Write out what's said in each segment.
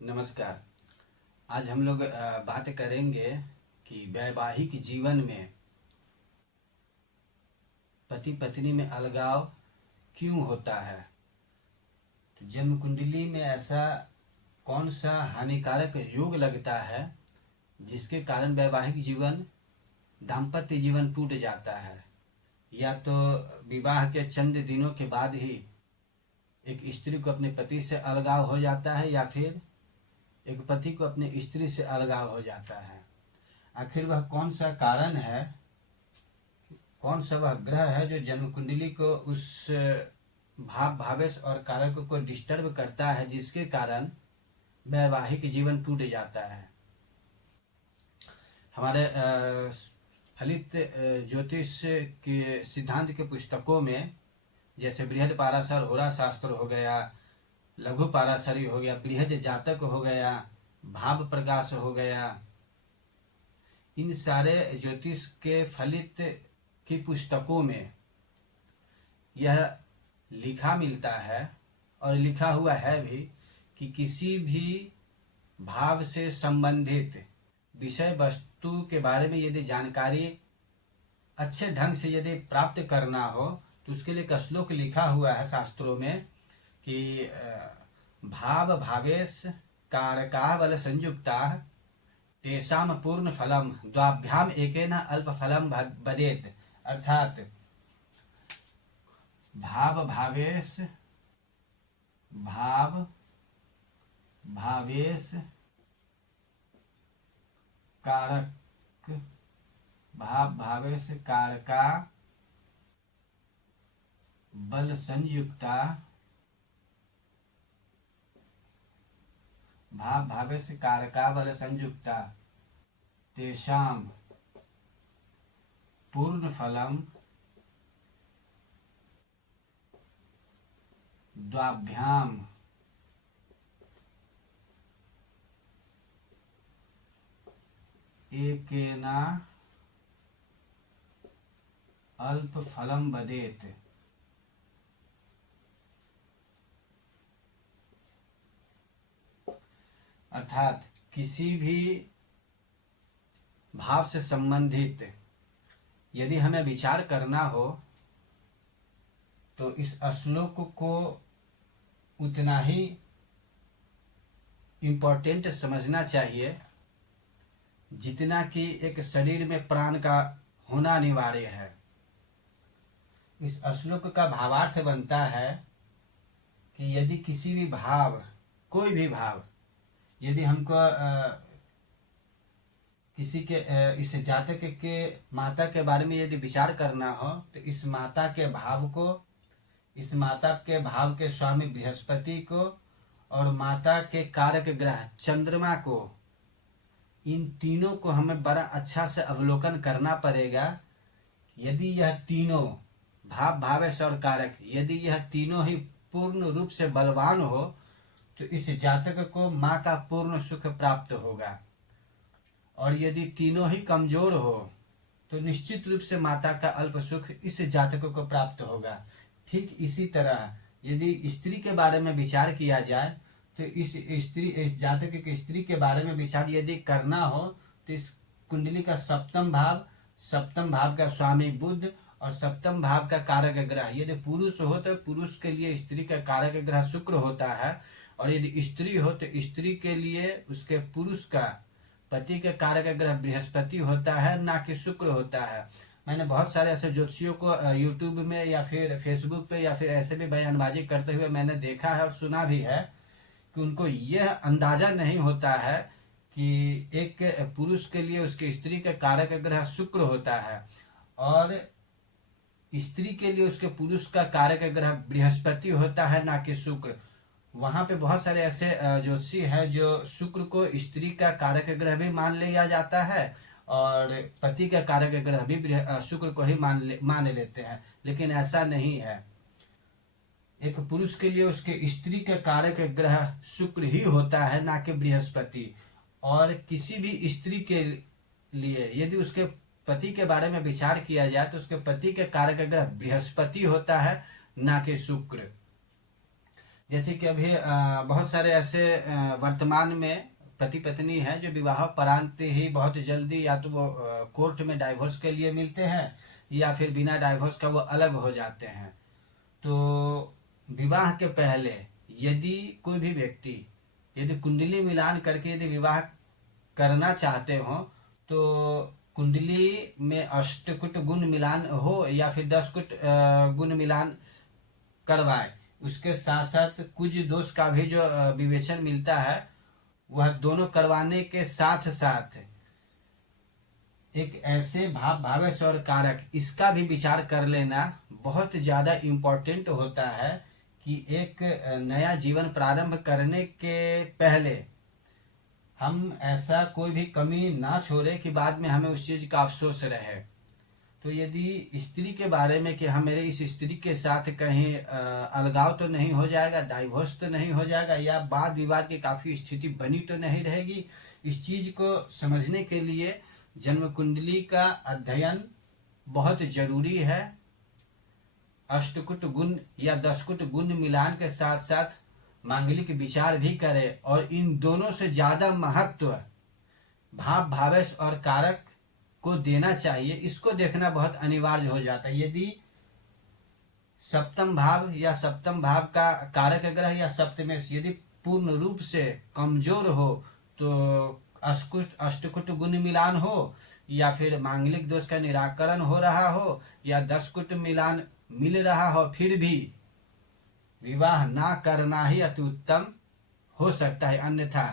नमस्कार। आज हम लोग बात करेंगे कि वैवाहिक जीवन में पति पत्नी में अलगाव क्यों होता है। तो जन्म कुंडली में ऐसा कौन सा हानिकारक योग लगता है जिसके कारण वैवाहिक जीवन दाम्पत्य जीवन टूट जाता है, या तो विवाह के चंद दिनों के बाद ही एक स्त्री को अपने पति से अलगाव हो जाता है, या फिर एक पति को अपने स्त्री से अलगाव हो जाता है। आखिर वह कौन सा कारण है, कौन सा वह ग्रह है जो जन्म कुंडली को उस भाव भावेश और कारक को डिस्टर्ब करता है जिसके कारण वैवाहिक जीवन टूट जाता है। हमारे फलित ज्योतिष के सिद्धांत के पुस्तकों में जैसे बृहद पाराशर होरा शास्त्र हो गया, लघु पाराशरी हो गया, बृहद जातक हो गया, भाव प्रकाश हो गया, इन सारे ज्योतिष के फलित की पुस्तकों में यह लिखा मिलता है और लिखा हुआ है भी कि किसी भी भाव से संबंधित विषय वस्तु के बारे में यदि जानकारी अच्छे ढंग से यदि प्राप्त करना हो तो उसके लिए एक श्लोक लिखा हुआ है शास्त्रों में कि भाव भावेश कारका बल संयुक्ता तेषाम पूर्ण फलम द्वाभ्याम एकेन अल्प फलम बदेत। अर्थात भाव भावेश कारक भाव भावेश कारका बल संयुक्ता भाव भावेश कारका बल संयुक्ता तेषाम पूर्ण फलम द्वाभ्याम एकेना अल्प फलम बदेत। अर्थात किसी भी भाव से संबंधित यदि हमें विचार करना हो तो इस श्लोक को उतना ही इम्पोर्टेंट समझना चाहिए जितना कि एक शरीर में प्राण का होना अनिवार्य है। इस श्लोक का भावार्थ बनता है कि यदि किसी भी भाव, कोई भी भाव, यदि हमको किसी के इस जातक के माता के बारे में यदि विचार करना हो तो इस माता के भाव को, इस माता के भाव के स्वामी बृहस्पति को और माता के कारक ग्रह चंद्रमा को, इन तीनों को हमें बड़ा अच्छा से अवलोकन करना पड़ेगा। यदि यह तीनों भाव भावेश और कारक, यदि यह तीनों ही पूर्ण रूप से बलवान हो तो इस जातक को माँ का पूर्ण सुख प्राप्त होगा, और यदि तीनों ही कमजोर हो तो निश्चित रूप से माता का अल्प सुख इस जातक को प्राप्त होगा। ठीक इसी तरह यदि स्त्री के बारे में विचार किया जाए तो इस जातक की स्त्री के बारे में विचार यदि करना हो तो इस कुंडली का सप्तम भाव का स्वामी बुध और सप्तम भाव का कारक ग्रह, यदि पुरुष हो तो पुरुष के लिए स्त्री का कारक ग्रह शुक्र होता है, और यदि स्त्री हो तो स्त्री के लिए उसके पुरुष का पति के कारक ग्रह बृहस्पति होता है, ना कि शुक्र होता है। मैंने बहुत सारे ऐसे ज्योतिषियों को यूट्यूब में या फिर फेसबुक पे या फिर ऐसे भी बयानबाजी करते हुए मैंने देखा है और सुना भी है कि उनको यह अंदाजा नहीं होता है कि एक पुरुष के लिए उसके स्त्री का कारक ग्रह शुक्र होता है और स्त्री के लिए उसके पुरुष का कारक ग्रह बृहस्पति होता है, ना कि शुक्र। वहां पे बहुत सारे ऐसे ज्योतिषी हैं जो शुक्र को स्त्री का कारक ग्रह भी मान लिया जाता है और पति का कारक ग्रह भी शुक्र को ही मान लेते हैं, लेकिन ऐसा नहीं है। एक पुरुष के लिए उसके स्त्री का कारक ग्रह शुक्र ही होता है, ना कि बृहस्पति। और किसी भी स्त्री के लिए यदि उसके पति के बारे में विचार किया जाए तो उसके पति के कारक ग्रह बृहस्पति होता है, ना कि शुक्र। जैसे कि अभी बहुत सारे ऐसे वर्तमान में पति पत्नी हैं जो विवाह परांत ही बहुत जल्दी या तो वो कोर्ट में डाइवोर्स के लिए मिलते हैं या फिर बिना डाइवोर्स का वो अलग हो जाते हैं। तो विवाह के पहले यदि कोई भी व्यक्ति यदि कुंडली मिलान करके यदि विवाह करना चाहते हो तो कुंडली में अष्टकुट गुण मिलान हो या फिर 10 कुट गुण मिलान करवाए। उसके साथ साथ कुछ दोष का भी जो विवेचन मिलता है वह दोनों करवाने के साथ साथ एक ऐसे भाव भावेश और कारक इसका भी विचार कर लेना बहुत ज़्यादा इम्पोर्टेंट होता है कि एक नया जीवन प्रारंभ करने के पहले हम ऐसा कोई भी कमी ना छोड़े कि बाद में हमें उस चीज़ का अफसोस रहे। तो यदि स्त्री के बारे में कि हम मेरे इस स्त्री के साथ कहीं अलगाव तो नहीं हो जाएगा, डाइवोर्स तो नहीं हो जाएगा या वाद विवाद की काफ़ी स्थिति बनी तो नहीं रहेगी, इस चीज़ को समझने के लिए जन्म कुंडली का अध्ययन बहुत जरूरी है। अष्टकुट गुण या 10 कुट गुण मिलान के साथ साथ मांगलिक विचार भी करें और इन दोनों से ज़्यादा महत्व भाव भावेश और कारक को देना चाहिए। इसको देखना बहुत अनिवार्य हो जाता है। यदि सप्तम भाव या सप्तम भाव का कारक ग्रह या सप्तमेश यदि पूर्ण रूप से कमजोर हो तो अष्टकुट गुण मिलान हो या फिर मांगलिक दोष का निराकरण हो रहा हो या 10 कुट मिलान मिल रहा हो फिर भी विवाह ना करना ही अति उत्तम हो सकता है। अन्यथा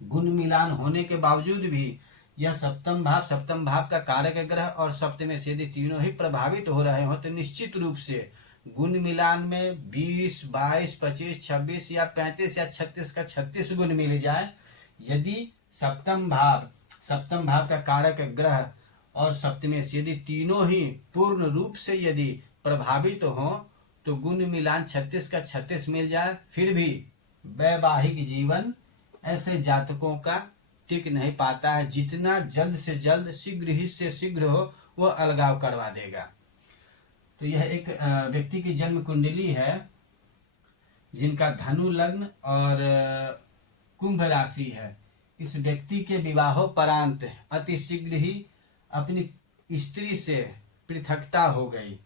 गुण मिलान होने के बावजूद भी यह सप्तम भाव का कारक ग्रह और सप्तमेश यदि तीनों ही प्रभावित हो रहे हो तो निश्चित रूप से गुण मिलान में 20, 22, 25, 26 या 35 या 36 का 36 गुण मिल जाए। यदि सप्तम भाव का कारक ग्रह और सप्तमेश यदि तीनों ही पूर्ण रूप से यदि प्रभावित हो तो गुण मिलान 36 का 36 मिल जाए फिर भी वैवाहिक जीवन ऐसे जातकों का टिक नहीं पाता है। जितना जल्द से जल्द शीघ्र ही से शीघ्र हो वो अलगाव करवा देगा। तो यह एक व्यक्ति की जन्म कुंडली है जिनका धनु लग्न और कुंभ राशि है। इस व्यक्ति के विवाहोपरांत अति शीघ्र ही अपनी स्त्री से पृथकता हो गई।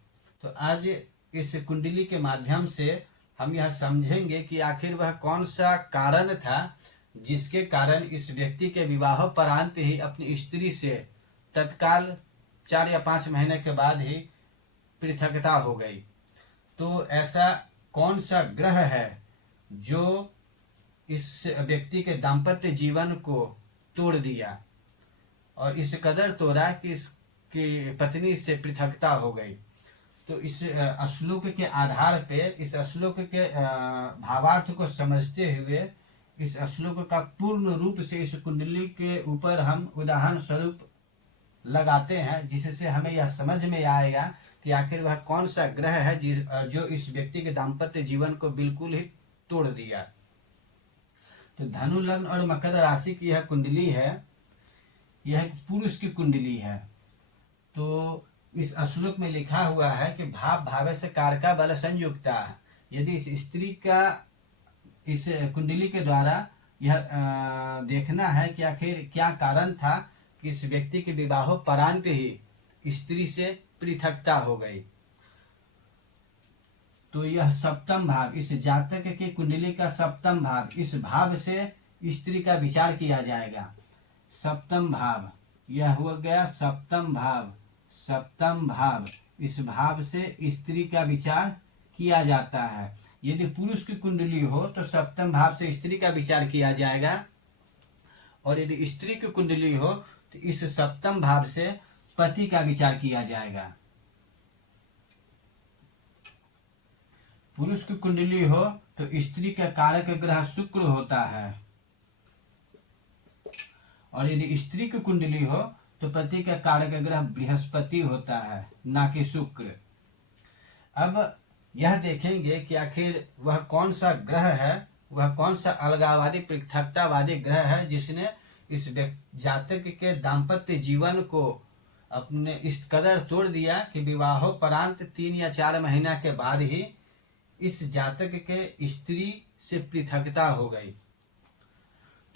तो आज इस कुंडली के माध्यम से हम यह समझेंगे कि आखिर वह कौन सा कारण था जिसके कारण इस व्यक्ति के विवाहोपरांत ही अपनी स्त्री से तत्काल 4 या 5 महीने के बाद ही पृथकता हो गई। तो ऐसा कौन सा ग्रह है जो इस व्यक्ति के दाम्पत्य जीवन को तोड़ दिया और इस कदर तोड़ा कि इसकी पत्नी से पृथकता हो गई। तो इस श्लोक के आधार पे इस श्लोक के भावार्थ को समझते हुए इस श्लोक का पूर्ण रूप से इस कुंडली के ऊपर हम उदाहरण स्वरूप लगाते हैं जिससे हमें यह समझ में आएगा कि आखिर वह कौन सा ग्रह है जो इस व्यक्ति के दाम्पत्य जीवन को बिल्कुल ही तोड़ दिया। तो धनु लग्न और मकर राशि की यह कुंडली है, यह एक पुरुष की कुंडली है। तो इस श्लोक में लिखा हुआ है कि भाव भावे से कारका बल संयुक्ता। यदि इस स्त्री का इस कुंडली के द्वारा यह देखना है कि आखिर क्या कारण था कि इस व्यक्ति के विवाहोपरांत ही स्त्री से पृथकता हो गई। तो यह सप्तम भाव इस जातक के कुंडली का सप्तम भाव, इस भाव से स्त्री का विचार किया जाएगा। सप्तम भाव यह हो गया सप्तम भाव, इस भाव से स्त्री का विचार किया जाता है। यदि पुरुष की कुंडली हो तो सप्तम भाव से स्त्री का विचार किया जाएगा और यदि स्त्री की कुंडली हो तो इस सप्तम भाव से पति का विचार किया जाएगा। पुरुष की कुंडली हो तो स्त्री का कारक ग्रह शुक्र होता है और यदि स्त्री की कुंडली हो तो पति का कारक ग्रह बृहस्पति होता है, ना कि शुक्र। अब यह देखेंगे कि आखिर वह कौन सा ग्रह है, वह कौन सा अलगाववादी पृथकतावादी ग्रह है जिसने इस जातक के दाम्पत्य जीवन को अपने इस कदर तोड़ दिया कि विवाहोपरांत 3 या 4 महीना के बाद ही इस जातक के स्त्री से पृथकता हो गई।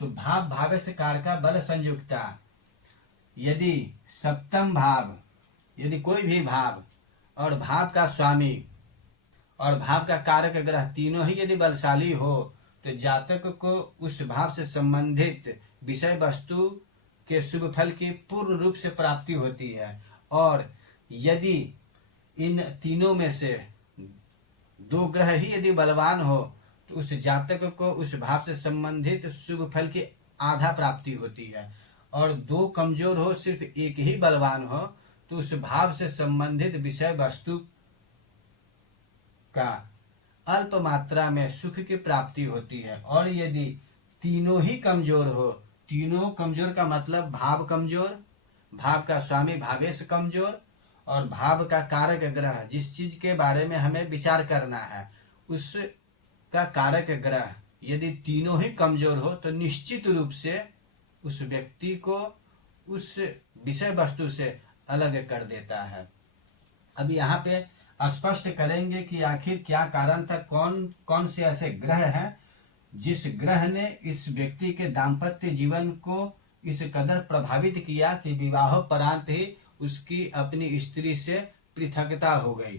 तो भाव भावे से कारका बल संयुक्ता, यदि सप्तम भाव, यदि कोई भी भाव और भाव का स्वामी और भाव का कारक ग्रह तीनों ही यदि बलशाली हो तो जातक को उस भाव से संबंधित विषय वस्तु के शुभ फल की पूर्ण रूप से प्राप्ति होती है। और यदि इन तीनों में से दो ग्रह ही यदि बलवान हो तो उस जातक को उस भाव से संबंधित शुभ फल की आधा प्राप्ति होती है। और दो कमजोर हो, सिर्फ एक ही बलवान हो तो उस भाव से संबंधित विषय वस्तु का अल्प मात्रा में सुख की प्राप्ति होती है। और यदि तीनों ही कमजोर हो, तीनों कमजोर का मतलब भाव कमजोर, भाव का स्वामी भावेश कमजोर और भाव का कारक ग्रह, जिस चीज के बारे में हमें विचार करना है उसका कारक ग्रह यदि तीनों ही कमजोर हो तो निश्चित रूप से उस व्यक्ति को उस विषय वस्तु से अलग कर देता है। अब यहाँ पे स्पष्ट करेंगे कि आखिर क्या कारण था, कौन कौन से ऐसे ग्रह हैं जिस ग्रह ने इस व्यक्ति के दाम्पत्य जीवन को इस कदर प्रभावित किया कि विवाहोपरांत ही उसकी अपनी स्त्री से पृथकता हो गई।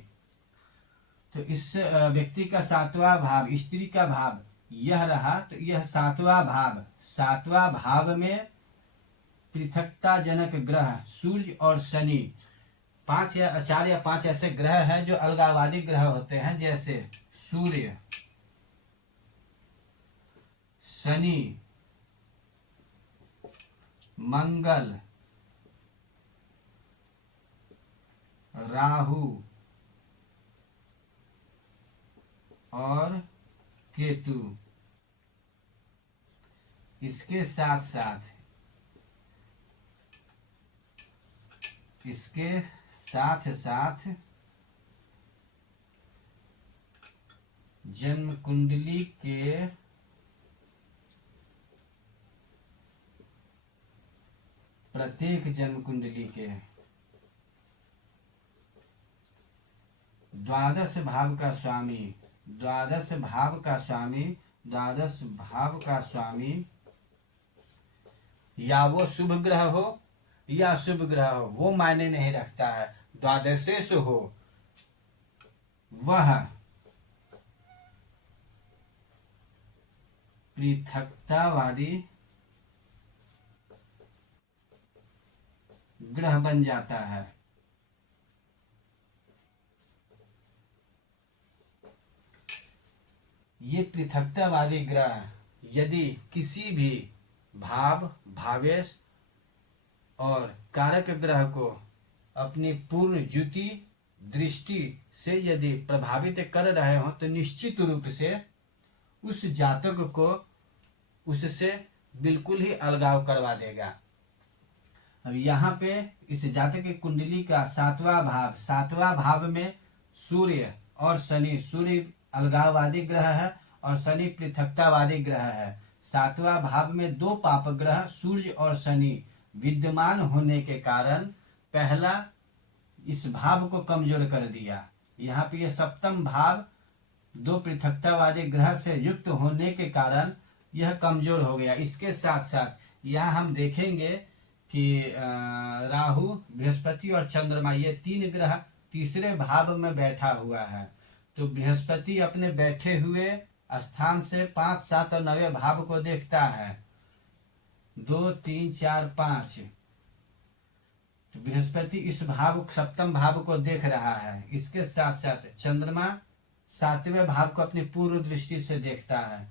तो इस व्यक्ति का सातवां भाव, स्त्री का भाव यह रहा। तो यह सातवां भाव, सातवां भाव में पृथकता जनक ग्रह सूर्य और शनि, पांच या चार या पांच ऐसे ग्रह हैं जो अलगाववादी ग्रह होते हैं, जैसे सूर्य, शनि, मंगल, राहु और केतु। इसके साथ साथ जन्म कुंडली के प्रत्येक जन्म कुंडली के द्वादश भाव का स्वामी, द्वादश भाव का स्वामी, द्वादश भाव का स्वामी या वो शुभ ग्रह हो या अशुभ ग्रह हो, वो मायने नहीं रखता है, द्वादशेश हो वह पृथकतावादी ग्रह बन जाता है। ये पृथकतावादी ग्रह यदि किसी भी भाव, भावेश और कारक ग्रह को अपनी पूर्ण ज्योति दृष्टि से यदि प्रभावित कर रहे हो तो निश्चित रूप से उस जातक को उससे बिल्कुल ही अलगाव करवा देगा। अब यहाँ पे इस जातक की कुंडली का सातवां भाव में सूर्य और शनि, सूर्य अलगाववादी ग्रह है और शनि पृथकतावादी ग्रह है। सातवां भाव में दो पाप ग्रह सूर्य और शनि विद्यमान होने के कारण पहला इस भाव को कमजोर कर दिया। यहाँ पे यह सप्तम भाव दो पृथकतावादी ग्रह से युक्त होने के कारण यह कमजोर हो गया। इसके साथ साथ यहाँ हम देखेंगे कि राहु, बृहस्पति और चंद्रमा, ये तीन ग्रह तीसरे भाव में बैठा हुआ है। तो बृहस्पति अपने बैठे हुए स्थान से 5, 7 और 9 भाव को देखता है, 2, 3, 4, 5। तो बृहस्पति इस भाव, सप्तम भाव को देख रहा है। इसके साथ साथ चंद्रमा 7वें भाव को अपनी पूर्व दृष्टि से देखता है।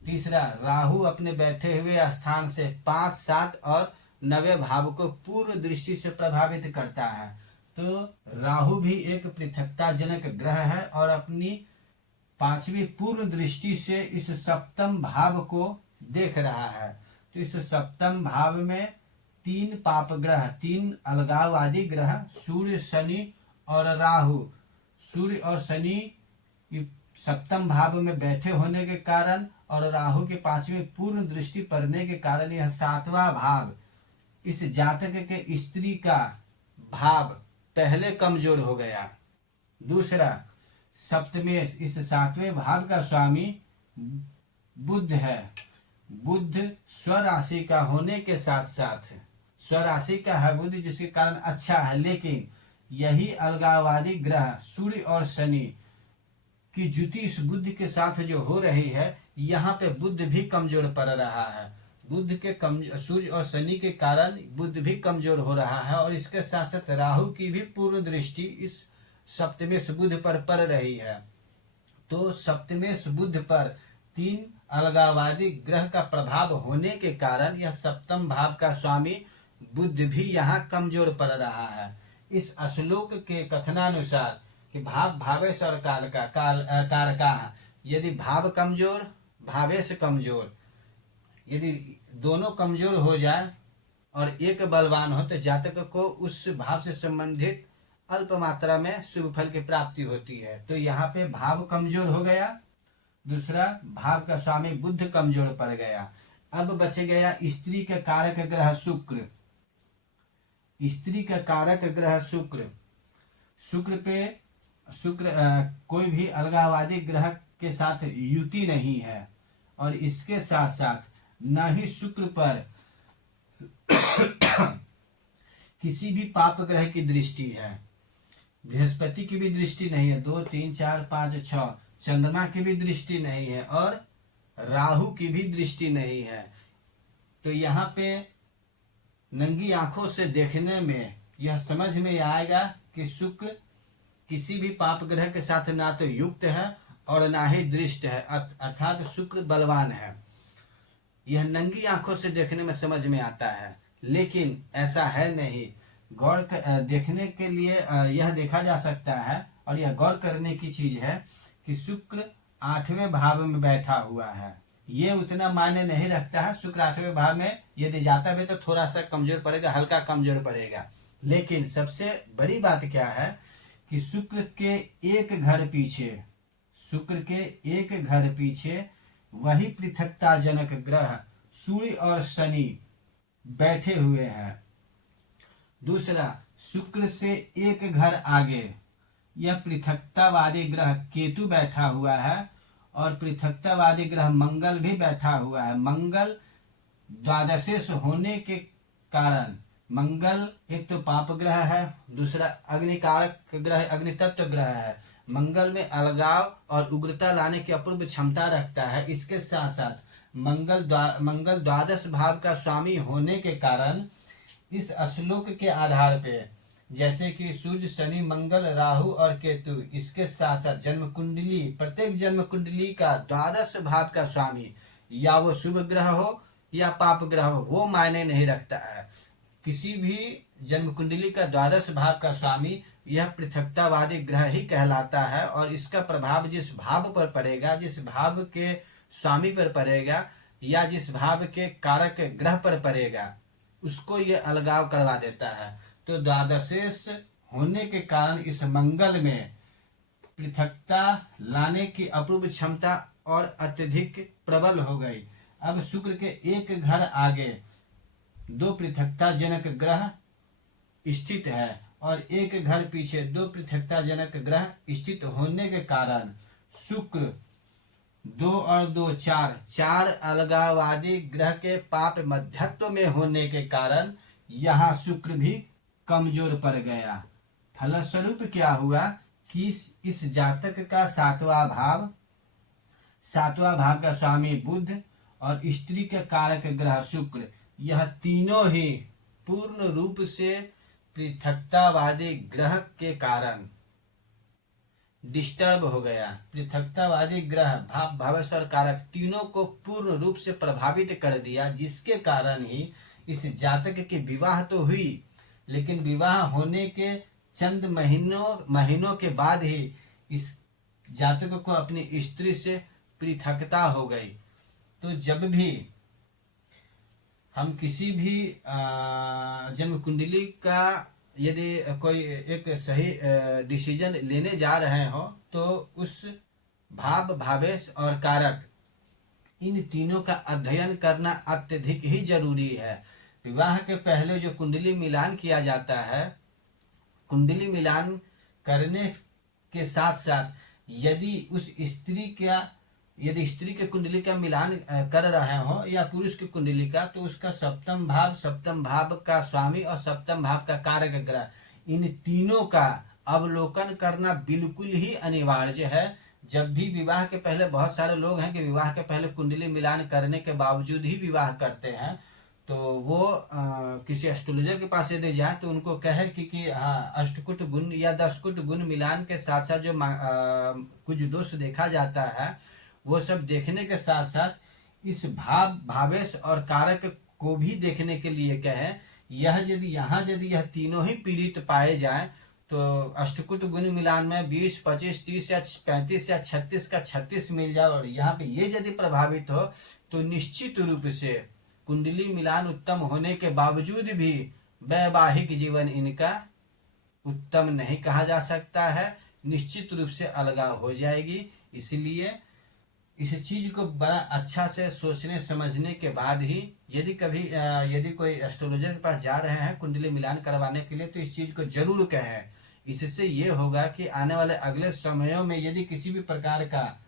तीसरा, राहु अपने बैठे हुए स्थान से 5, 7 और 9 भाव को पूर्व दृष्टि से प्रभावित करता है। तो राहु भी एक पृथकताजनक ग्रह है और अपनी 5वीं पूर्व दृष्टि से इस सप्तम भाव को देख रहा है। तो इस सप्तम भाव में 3 पाप ग्रह, 3 अलगाववादी ग्रह सूर्य, शनि और राहु, सूर्य और शनि सप्तम भाव में बैठे होने के कारण और राहु की 5वीं पूर्ण दृष्टि पड़ने के कारण यह 7वां भाव इस जातक के स्त्री का भाव पहले कमजोर हो गया। दूसरा, सप्तमेश, इस सातवें भाव का स्वामी बुध है। बुध स्वराशि का होने के साथ साथ स्वराशि का है बुध, जिसके कारण अच्छा है, लेकिन यही अलगाववादी ग्रह सूर्य और शनि की जुति इस बुध के साथ जो हो रही है, यहाँ पे बुध भी कमजोर पड़ रहा है। बुध के सूर्य और शनि के कारण बुध भी कमजोर हो रहा है, और इसके साथ साथ राहु की भी पूर्ण दृष्टि इस सप्तमेश बुध पर पड़ रही है। तो सप्तमेश बुध पर 3 अलगाववादी ग्रह का प्रभाव होने के कारण यह सप्तम भाव का स्वामी बुध भी यहाँ कमजोर पड़ रहा है। इस श्लोक के कथनानुसार कि भाव भावेश और कारका, यदि भाव कमजोर भावेश कमजोर, यदि दोनों कमजोर हो जाए और एक बलवान हो तो जातक को उस भाव से संबंधित अल्प मात्रा में शुभ फल की प्राप्ति होती है। तो यहाँ पे भाव कमजोर हो गया, दूसरा भाव का स्वामी बुध कमजोर पड़ गया। अब बच गया स्त्री का कारक ग्रह शुक्र। स्त्री का कारक ग्रह शुक्र, शुक्र कोई भी अलगाववादी ग्रह के साथ युति नहीं है, और इसके साथ साथ न ही शुक्र पर किसी भी पाप ग्रह की दृष्टि है। बृहस्पति की भी दृष्टि नहीं है, 2 3 4 5 6, चंद्रमा की भी दृष्टि नहीं है, और राहु की भी दृष्टि नहीं है। तो यहाँ पे नंगी आंखों से देखने में यह समझ में आएगा कि शुक्र किसी भी पाप ग्रह के साथ ना तो युक्त है और ना ही दृष्ट है, अर्थात शुक्र बलवान है। यह नंगी आंखों से देखने में समझ में आता है, लेकिन ऐसा है नहीं। गौर देखने के लिए यह देखा जा सकता है, और यह गौर करने की चीज है कि शुक्र 8वें भाव में बैठा हुआ है। ये उतना मायने नहीं रखता है। शुक्र 8वें भाव में यदि जाता है तो थोड़ा सा कमजोर पड़ेगा, हल्का कमजोर पड़ेगा, लेकिन सबसे बड़ी बात क्या है कि शुक्र के एक घर पीछे वही पृथकता जनक ग्रह सूर्य और शनि बैठे हुए हैं। दूसरा, शुक्र से एक घर आगे यह पृथकतावादी ग्रह केतु बैठा हुआ है, और पृथकतावादी ग्रह मंगल भी बैठा हुआ है। मंगल द्वादशेश होने के कारण, मंगल एक तो पाप ग्रह है, दूसरा अग्निकारक ग्रह, अग्नि तत्व ग्रह है। मंगल में अलगाव और उग्रता लाने की अपूर्व क्षमता रखता है। इसके साथ साथ मंगल द्वादश भाव का स्वामी होने के कारण इस श्लोक के आधार पे, जैसे कि सूर्य शनि मंगल राहु और केतु, इसके साथ साथ जन्म कुंडली, प्रत्येक जन्म कुंडली का द्वादश भाव का स्वामी या वो शुभ ग्रह हो या पाप ग्रह हो, वो मायने नहीं रखता है। किसी भी जन्म कुंडली का द्वादश भाव का स्वामी यह पृथकतावादी ग्रह ही कहलाता है, और इसका प्रभाव जिस भाव पर पड़ेगा, जिस भाव के स्वामी पर पड़ेगा या जिस भाव के कारक ग्रह पर पड़ेगा, उसको ये अलगाव करवा देता है। तो द्वादशेश होने के कारण इस मंगल में पृथकता लाने की अपूर्व क्षमता और अत्यधिक प्रबल हो गई। अब शुक्र के एक घर आगे 2 पृथकता जनक ग्रह स्थित है, और एक घर पीछे 2 पृथकता जनक ग्रह स्थित होने के कारण शुक्र 2 और 2 4 अलगाववादी ग्रह के पाप मध्यत्व में होने के कारण यहाँ शुक्र भी कमजोर पड़ गया। फलस्वरूप क्या हुआ कि इस जातक का 7वां भाव का स्वामी बुध और स्त्री के कारक ग्रह शुक्र, यह तीनों ही पूर्ण रूप से पृथकतावादी ग्रह के कारण डिस्टर्ब हो गया। पृथकतावादी ग्रह भाव भावेश और कारक तीनों को पूर्ण रूप से प्रभावित कर दिया, जिसके कारण ही इस जातक की विवाह तो हुई, लेकिन विवाह होने के चंद महीनों के बाद ही इस जातक को अपनी स्त्री से पृथकता हो गई। तो जब भी हम किसी भी जन्म कुंडली का यदि कोई एक सही डिसीजन लेने जा रहे हो, तो उस भाव भावेश और कारक इन तीनों का अध्ययन करना अत्यधिक ही जरूरी है। विवाह के पहले जो कुंडली मिलान किया जाता है, कुंडली मिलान करने के साथ साथ यदि उस स्त्री का यदि स्त्री के कुंडली का मिलान कर रहे हो या पुरुष की कुंडली का, तो उसका सप्तम भाव का स्वामी और सप्तम भाव का कारक ग्रह, इन तीनों का अवलोकन करना बिल्कुल ही अनिवार्य है। जब भी विवाह के पहले, बहुत सारे लोग हैं कि विवाह के पहले कुंडली मिलान करने के बावजूद ही विवाह करते हैं, तो वो किसी एस्ट्रोलॉजर के पास यदि जाए तो उनको कहे कि हाँ, अष्टकुट गुण या 10 कुट गुण मिलान के साथ साथ जो कुछ दोष देखा जाता है, वो सब देखने के साथ साथ इस भावेश और कारक को भी देखने के लिए कहे। यदि यह तीनों ही पीड़ित पाए जाए, तो अष्टकुट गुण मिलान में 20, 25, 30 या 35 या 36 का 36 मिल जाए और यहाँ पे ये यदि प्रभावित हो, तो निश्चित रूप से कुंडली मिलान उत्तम होने के बावजूद भी वैवाहिक जीवन इनका उत्तम नहीं कहा जा सकता है, निश्चित रूप से अलगाव हो जाएगी। इसलिए इस चीज को बड़ा अच्छा से सोचने समझने के बाद ही यदि कोई एस्ट्रोलॉजर के पास जा रहे हैं कुंडली मिलान करवाने के लिए, तो इस चीज को जरूर कहें। इससे ये होगा कि आने वाले अगले समयों में यदि किसी भी प्रकार का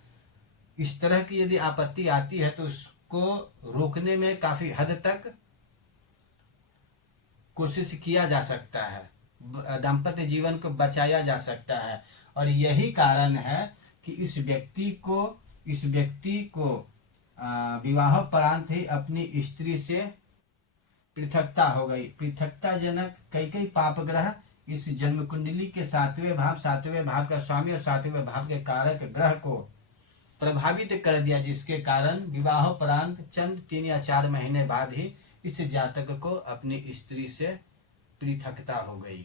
इस तरह की यदि आपत्ति आती है, तो उसको रोकने में काफी हद तक कोशिश किया जा सकता है, दाम्पत्य जीवन को बचाया जा सकता है। और यही कारण है कि इस व्यक्ति को विवाहोपरांत ही अपनी स्त्री से पृथकता हो गई। पृथकताजनक कई पाप ग्रह इस जन्म कुंडली के 7वें भाव का स्वामी और 7वें भाव के कारक ग्रह को प्रभावित कर दिया, जिसके कारण विवाहोपरांत चंद 3 या 4 महीने बाद ही इस जातक को अपनी स्त्री से पृथकता हो गई।